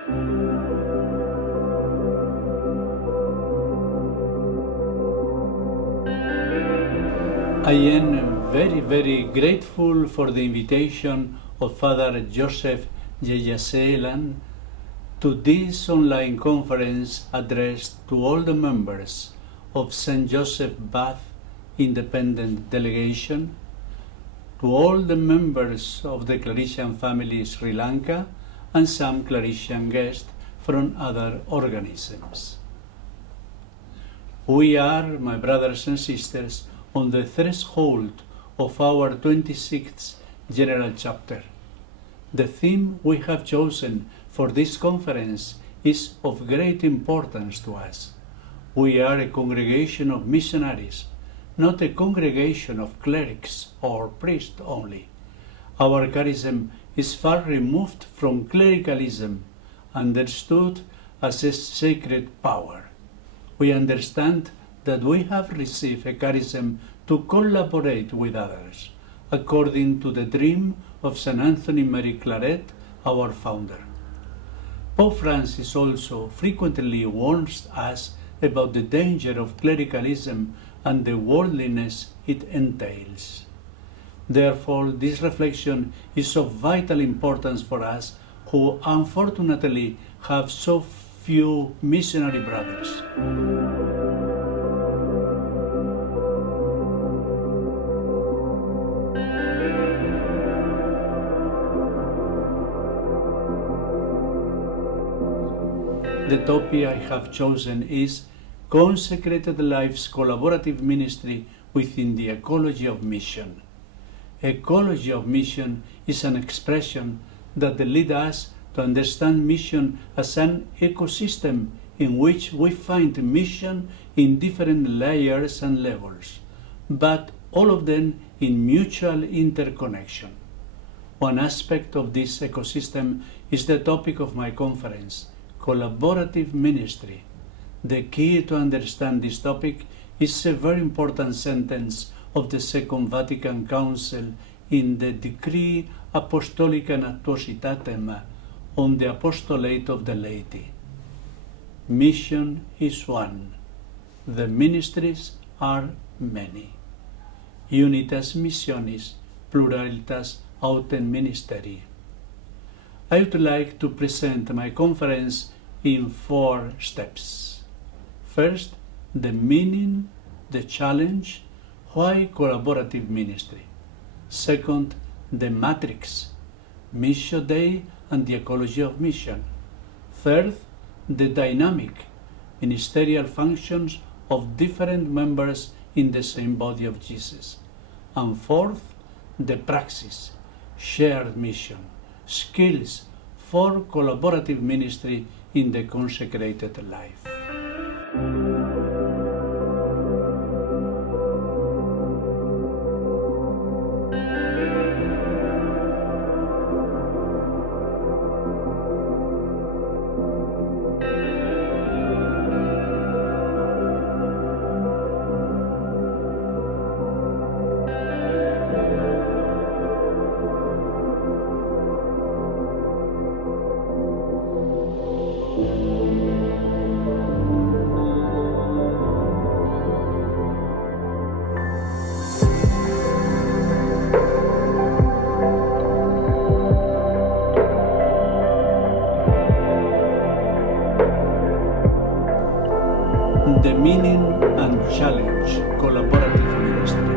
I am very grateful for the invitation of Father Joseph Yeyaseelan to this online conference addressed to all the members of St. Joseph Bath Independent Delegation, to all the members of the Claretian family Sri Lanka, and some Claretian guests from other organisms. We are, my brothers and sisters, on the threshold of our 26th General Chapter. The theme we have chosen for this conference is of great importance to us. We are a congregation of missionaries, not a congregation of clerics or priests only. Our charism is far removed from clericalism, understood as a sacred power. We understand that we have received a charism to collaborate with others, according to the dream of St. Anthony Mary Claret, our founder. Pope Francis also frequently warns us about the danger of clericalism and the worldliness it entails. Therefore, this reflection is of vital importance for us who unfortunately have so few missionary brothers. The topic I have chosen is Consecrated Lives Collaborative Ministry within the Ecology of Mission. Ecology of mission is an expression that leads us to understand mission as an ecosystem in which we find mission in different layers and levels, but all of them in mutual interconnection. One aspect of this ecosystem is the topic of my conference, collaborative ministry. The key to understand this topic is a very important sentence of the Second Vatican Council in the Decree Apostolica Actuositatem on the apostolate of the laity. Mission is one. The ministries are many. Unitas missionis, pluralitas autem ministerii. I would like to present my conference in 4 steps. First, the meaning, the challenge, why collaborative ministry. Second, the matrix, Missio Dei and the ecology of mission. Third, the dynamic, ministerial functions of different members in the same body of Jesus. And fourth, the praxis, shared mission, skills for collaborative ministry in the consecrated life. The meaning and challenge, collaborative ministry.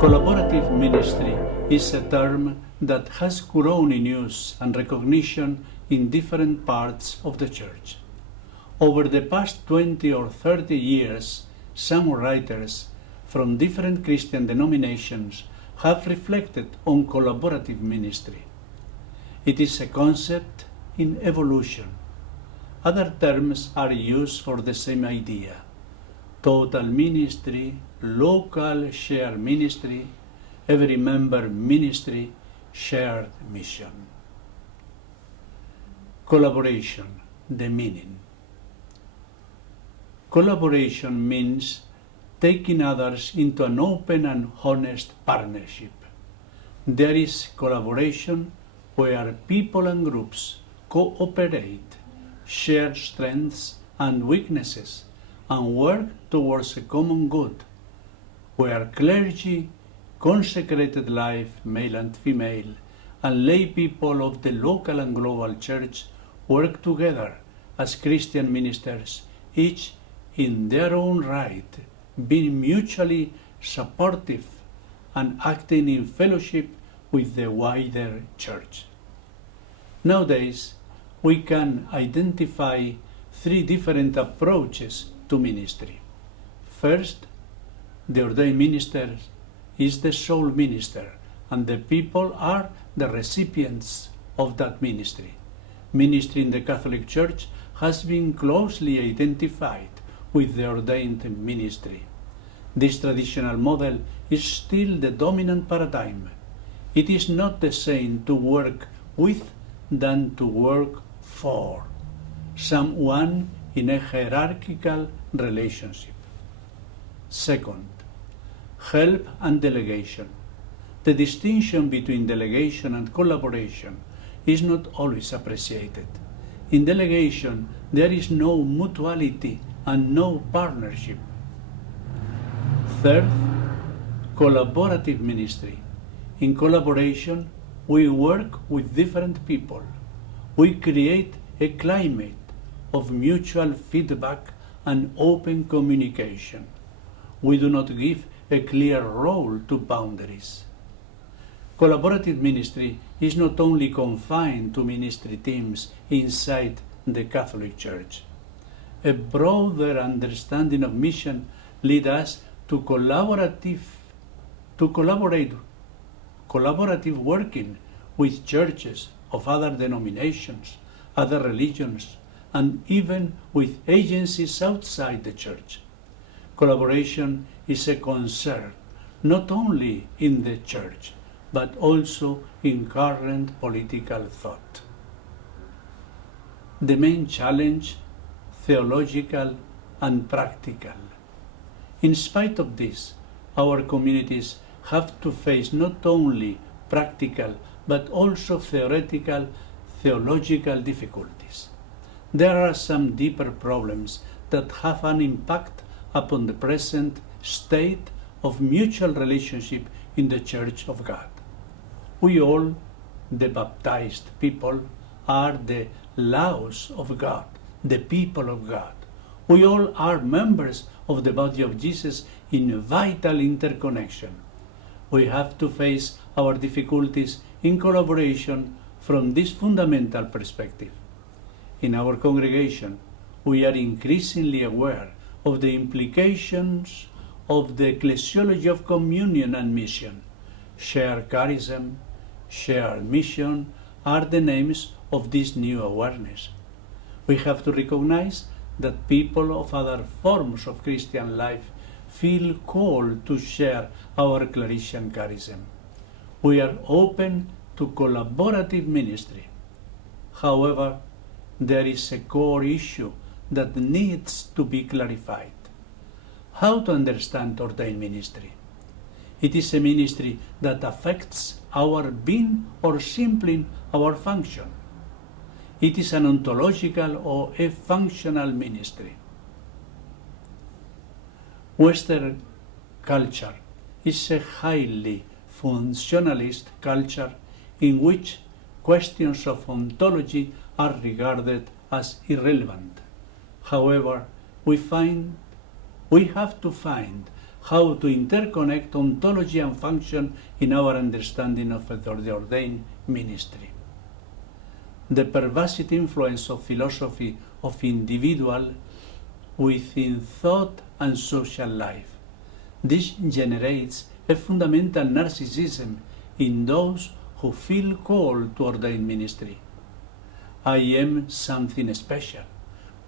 Collaborative ministry is a term that has grown in use and recognition in different parts of the Church. Over the past 20 or 30 years, some writers from different Christian denominations have reflected on collaborative ministry. It is a concept in evolution. Other terms are used for the same idea: total ministry, local shared ministry, every member ministry, shared mission. Collaboration, the meaning. Collaboration means taking others into an open and honest partnership. There is collaboration where people and groups cooperate, share strengths and weaknesses, and work towards a common good, where clergy, consecrated life, male and female, and lay people of the local and global church work together as Christian ministers, each in their own right, being mutually supportive and acting in fellowship with the wider church. Nowadays, we can identify three different approaches to ministry. First, the ordained minister is the sole minister, and the people are the recipients of that ministry. Ministry in the Catholic Church has been closely identified with the ordained ministry. This traditional model is still the dominant paradigm. It is not the same to work with than to work for someone in a hierarchical relationship. Second, help and delegation. The distinction between delegation and collaboration is not always appreciated. In delegation, there is no mutuality and no partnership. Third, collaborative ministry. In collaboration, we work with different people. We create a climate of mutual feedback and open communication. We do not give a clear role to boundaries. Collaborative ministry is not only confined to ministry teams inside the Catholic Church. A broader understanding of mission leads us to collaborative working with churches of other denominations, other religions, and even with agencies outside the Church. Collaboration is a concern not only in the Church, but also in current political thought. The main challenge, theological and practical. In spite of this, our communities have to face not only practical but also theoretical, theological difficulties. There are some deeper problems that have an impact upon the present state of mutual relationship in the Church of God. We all, the baptized people, are the laws of God, the people of God. We all are members of the body of Jesus in vital interconnection. We have to face our difficulties in collaboration from this fundamental perspective. In our congregation, we are increasingly aware of the implications of the ecclesiology of communion and mission. Shared charism, shared mission are the names of this new awareness. We have to recognize that people of other forms of Christian life feel called to share our Claretian charism. We are open to collaborative ministry. However, there is a core issue that needs to be clarified. How to understand ordained ministry? It is a ministry that affects our being or simply our function. It is an ontological or a functional ministry. Western culture is a highly functionalist culture in which questions of ontology are regarded as irrelevant. However, we have to find how to interconnect ontology and function in our understanding of the ordained ministry. The pervasive influence of philosophy of individual within thought and social life. This generates a fundamental narcissism in those who feel called to ordained ministry. I am something special.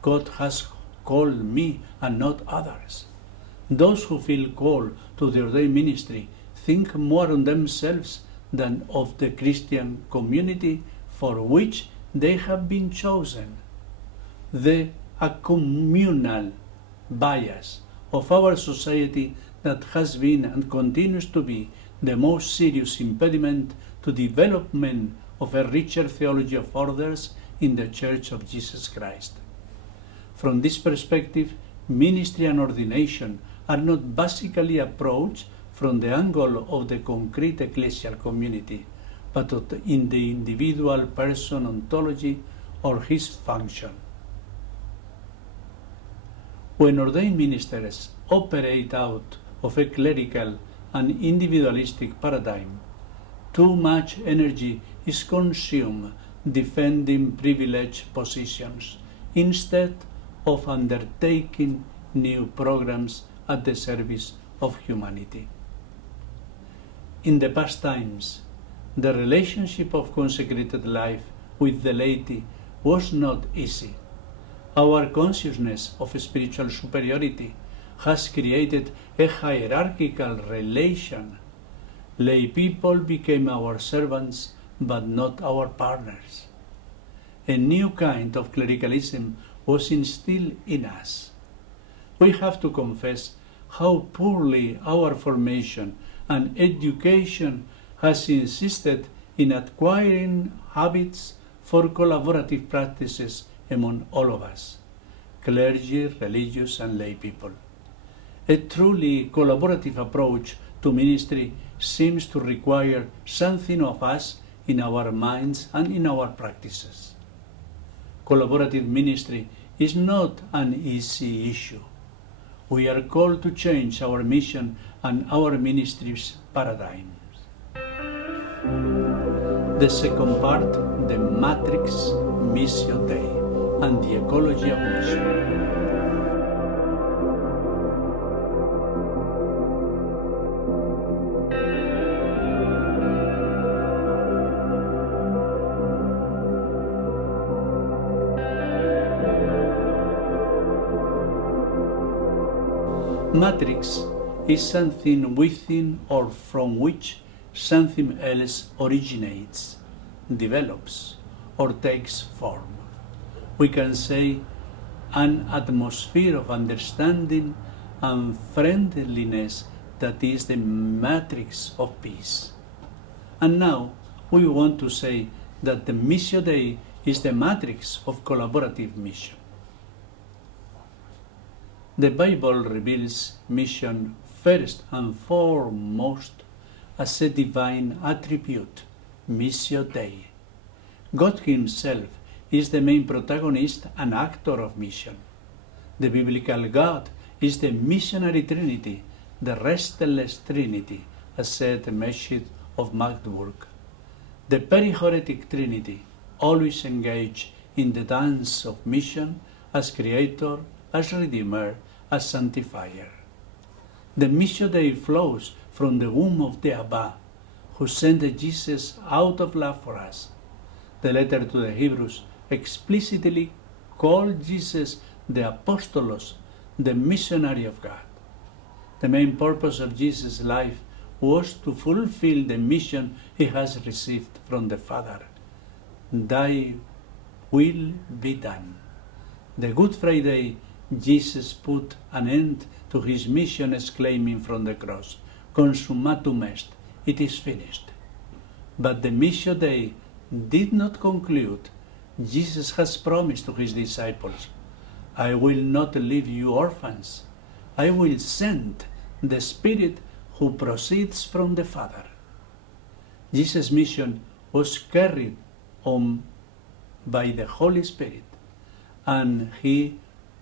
God has called me and not others. Those who feel called to the ordained ministry think more on themselves than of the Christian community for which they have been chosen. A communal bias of our society that has been and continues to be the most serious impediment to development of a richer theology of orders in the Church of Jesus Christ. From this perspective, ministry and ordination are not basically approached from the angle of the concrete ecclesial community, but in the individual person ontology or his function. When ordained ministers operate out of a clerical and individualistic paradigm, too much energy is consumed defending privileged positions instead of undertaking new programs at the service of humanity. In the past times, the relationship of consecrated life with the laity was not easy. Our consciousness of spiritual superiority has created a hierarchical relation. Lay people became our servants, but not our partners. A new kind of clericalism was instilled in us. We have to confess how poorly our formation and education has insisted in acquiring habits for collaborative practices among all of us, clergy, religious, and lay people. A truly collaborative approach to ministry seems to require something of us in our minds and in our practices. Collaborative ministry is not an easy issue. We are called to change our mission and our ministry's paradigms. The second part, the Matrix Missio Dei and the ecology of mission. Matrix is something within or from which something else originates, develops, or takes form. We can say an atmosphere of understanding and friendliness that is the matrix of peace. And now we want to say that the Missio Dei is the matrix of collaborative mission. The Bible reveals mission first and foremost as a divine attribute, Missio Dei. God Himself is the main protagonist and actor of mission. The biblical God is the missionary Trinity, the restless Trinity, as said Meshid of Magdeburg. The perichoretic Trinity, always engaged in the dance of mission as Creator, as Redeemer, as Sanctifier. The Missio Dei flows from the womb of the Abba, who sent Jesus out of love for us. The letter to the Hebrews explicitly called Jesus the Apostolos, the missionary of God. The main purpose of Jesus' life was to fulfill the mission He has received from the Father. Thy will be done. The Good Friday, Jesus put an end to His mission, exclaiming from the cross, Consummatum est, it is finished. But the Missio Dei did not conclude. Jesus has promised to His disciples, I will not leave you orphans. I will send the Spirit who proceeds from the Father. Jesus' mission was carried on by the Holy Spirit, and He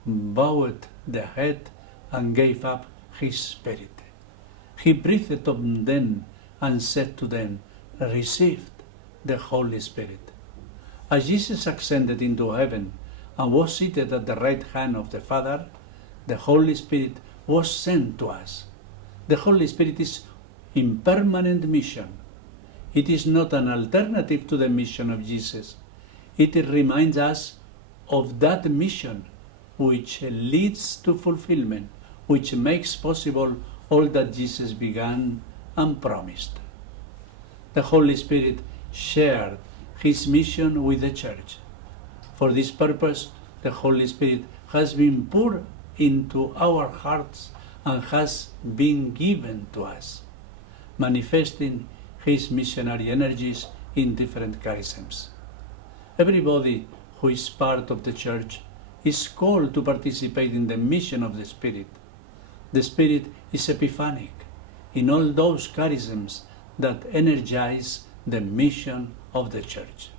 bowed the head and gave up His Spirit. He breathed on them and said to them, receive the Holy Spirit. As Jesus ascended into heaven and was seated at the right hand of the Father, the Holy Spirit was sent to us. The Holy Spirit is in permanent mission. It is not an alternative to the mission of Jesus. It reminds us of that mission which leads to fulfillment, which makes possible all that Jesus began and promised. The Holy Spirit shared His mission with the Church. For this purpose, the Holy Spirit has been poured into our hearts and has been given to us, manifesting his missionary energies in different charisms. Everybody who is part of the Church is called to participate in the mission of the Spirit. The Spirit is epiphanic in all those charisms that energize the mission of the Church.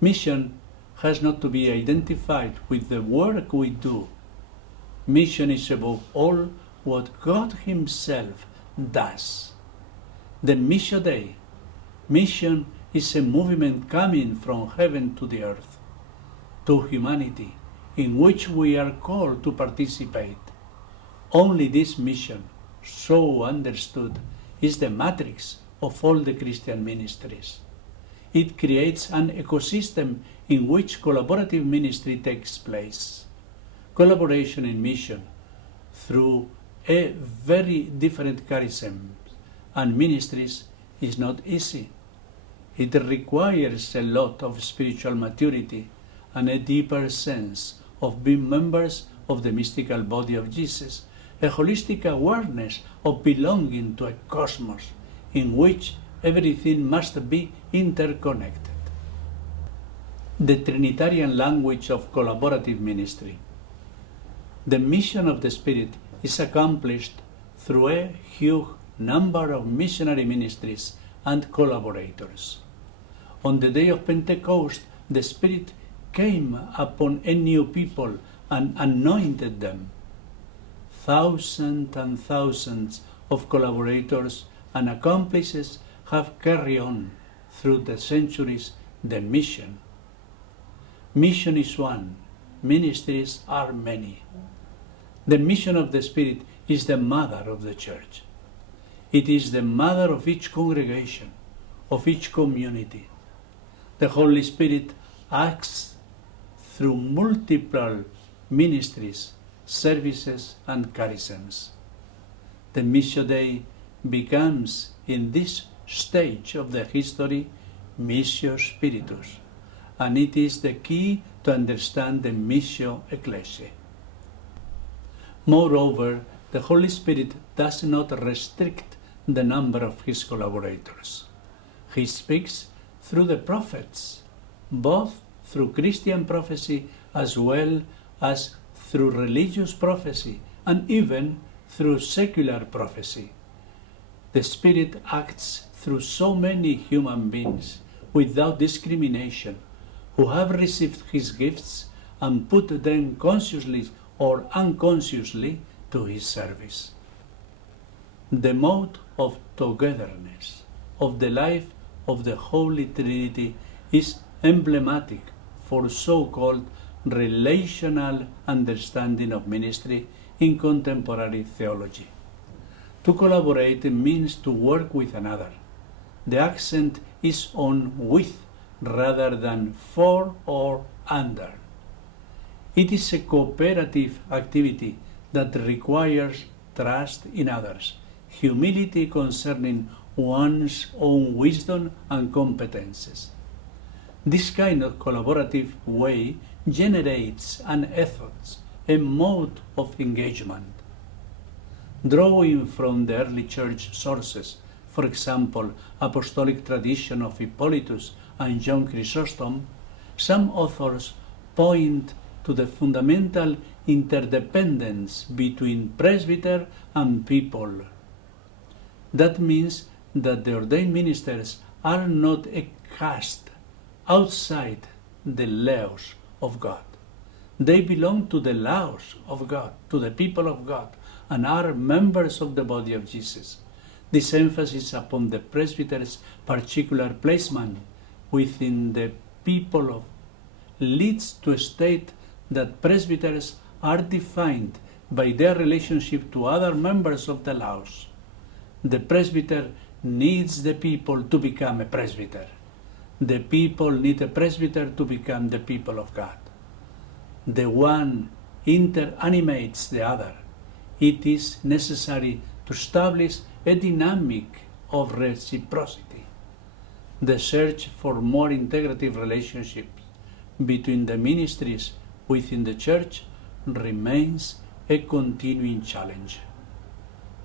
Mission has not to be identified with the work we do. Mission is above all what God Himself does. The Mission Day. Mission is a movement coming from heaven to the earth, to humanity, in which we are called to participate. Only this mission, so understood, is the matrix of all the Christian ministries. It creates an ecosystem in which collaborative ministry takes place. Collaboration in mission through a very different charisms and ministries is not easy. It requires a lot of spiritual maturity and a deeper sense of being members of the mystical body of Jesus, a holistic awareness of belonging to a cosmos in which everything must be interconnected. The Trinitarian language of collaborative ministry. The mission of the Spirit is accomplished through a huge number of missionary ministries and collaborators. On the day of Pentecost, the Spirit came upon a new people and anointed them. Thousands and thousands of collaborators and accomplices have carried on through the centuries the mission. Mission is one, ministries are many. The mission of the Spirit is the mother of the Church. It is the mother of each congregation, of each community. The Holy Spirit acts through multiple ministries, services, and charisms. The Mission Day becomes, in this stage of the history, Missio Spiritus, and it is the key to understand the Missio Ecclesiae. Moreover, the Holy Spirit does not restrict the number of His collaborators. He speaks through the prophets, both through Christian prophecy as well as through religious prophecy and even through secular prophecy. The Spirit acts through so many human beings without discrimination who have received His gifts and put them consciously or unconsciously to His service. The mode of togetherness of the life of the Holy Trinity is emblematic for so-called relational understanding of ministry in contemporary theology. To collaborate means to work with another. The accent is on with rather than for or under. It is a cooperative activity that requires trust in others, humility concerning one's own wisdom and competences. This kind of collaborative way generates an ethos, a mode of engagement. Drawing from the early church sources, for example, apostolic tradition of Hippolytus and John Chrysostom, some authors point to the fundamental interdependence between presbyter and people. That means that the ordained ministers are not a caste outside the laws of God. They belong to the laws of God, to the people of God, and are members of the body of Jesus. This emphasis upon the presbyter's particular placement within the people of leads to state that presbyters are defined by their relationship to other members of the laws. The presbyter needs the people to become a presbyter. The people need a presbyter to become the people of God. The one interanimates the other. It is necessary to establish a dynamic of reciprocity. The search for more integrative relationships between the ministries within the Church remains a continuing challenge.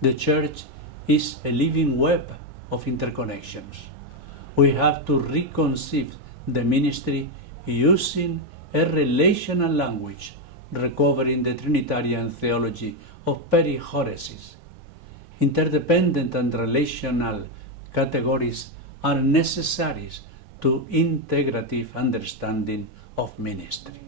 The Church is a living web of interconnections. We have to reconceive the ministry using a relational language, recovering the Trinitarian theology of perichoresis. Interdependent and relational categories are necessary to integrative understanding of ministry.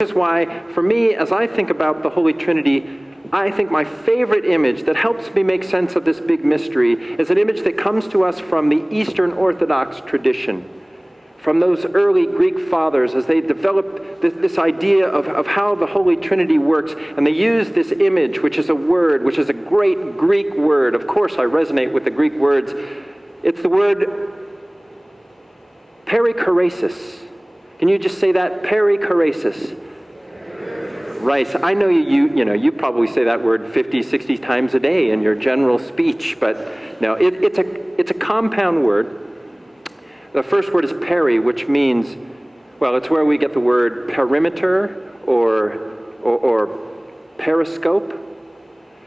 This is why, for me, as I think about the Holy Trinity, I think my favorite image that helps me make sense of this big mystery is an image that comes to us from the Eastern Orthodox tradition, from those early Greek fathers as they developed this idea of how the Holy Trinity works. And they use this image, which is a word, which is a great Greek word. Of course, I resonate with the Greek words. It's the word perichoresis. Can you just say that? Perichoresis. Right. So I know you probably say that word 50, 60 times a day in your general speech, but no, it's a compound word. The first word is peri, which means, well, it's where we get the word perimeter or periscope.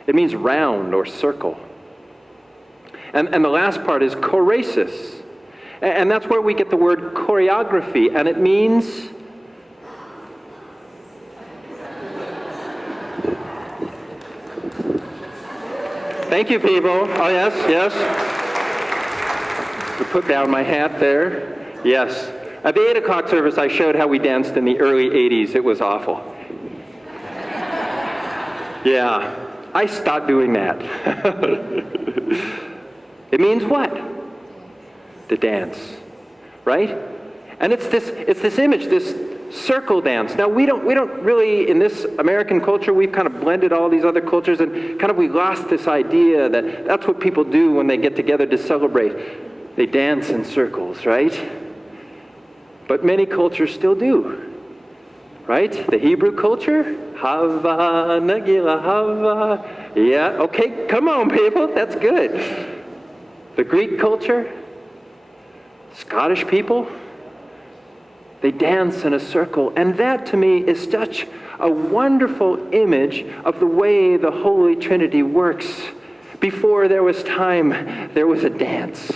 It means round or circle. And the last part is choresis. And that's where we get the word choreography, and it means thank you, people. Oh, yes, yes. To put down my hat there. Yes. At the 8 o'clock service, I showed how we danced in the early 80s. It was awful. Yeah. I stopped doing that. It means what? To dance. Right? And it's this image, this circle dance. Now, we don't really, in this American culture, we've kind of blended all these other cultures, and kind of we lost this idea that that's what people do when they get together to celebrate. They dance in circles, right? But many cultures still do, right? The Hebrew culture, Hava, Nagila, Hava. Yeah, okay, come on, people, that's good. The Greek culture, Scottish people, they dance in a circle, and that to me is such a wonderful image of the way the Holy Trinity works. Before there was time, there was a dance.